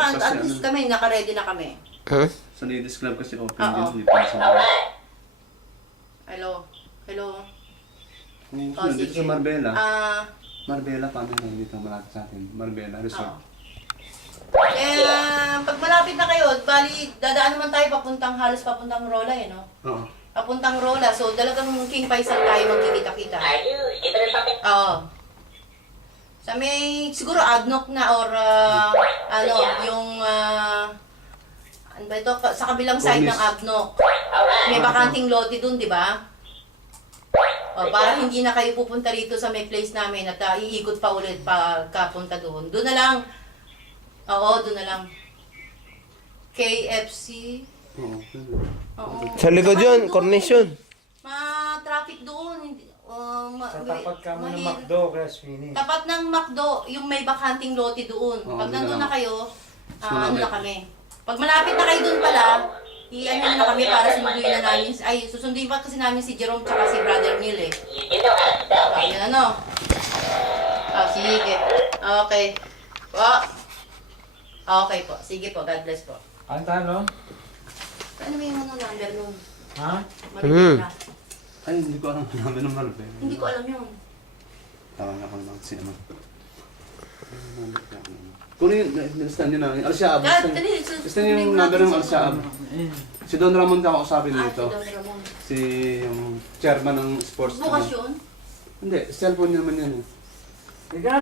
Club kasi at least kami, naka-ready na kami. Huh? Sa Ladies Club kasi open Oo. yun. Hindi pa sa... Hello? Hello? Dito sige. sa Marbella. Ah, Marbella, paano yun? Dito malapit sa atin. Marbella Resort. oo. Pag malapit na kayo, bali, dadaan naman tayo halos papuntang Rola eh, no? Oo. Papuntang Rola, so talagang King Faisal tayo magkikita-kita. Oo. Sa may, siguro Adnoc na or yung, ano ba ito, sa kabilang side ng Adnoc. May bakanting lote dun, di ba? O, para hindi na kayo pupunta rito sa may place namin at iikot pa ulit kapunta doon. Doon na lang. Oo, doon na lang. KFC. Oo. Oo. Sa likod yun, Cornish yun. Ma-traffic doon. Sa tapat ka mo ng McDo, Crash Finish. Tapat ng McDo, yung may bakanting lote doon. Oo, Pag doon nandun na na kayo, Sumunod. ano na kami. Pag malapit na kayo doon pala, i-ano na kami para sunduin na namin. Ay, susunduin pa kasi namin si Jerome tsaka si Brother Neil eh. Ayan ano. Sige. Okay. Po. Okay po. Sige po. God bless po. Ano tayo? Ano may number nun? Ha? Maribela. Ay, hindi ko alam ang namin ng Marbella. Hindi ko alam yun. Tawag ako naman si ano. Kung yun, gusto nyo na, Al-Shaab. God, dali. Gusto nyo yung number ng Al-Shaab. Si Don Ramon ka kausapin Si dito. Don Ramon. Si yung chairman ng sports. Bukas yun? Hindi, cellphone niya naman yan eh. Sige.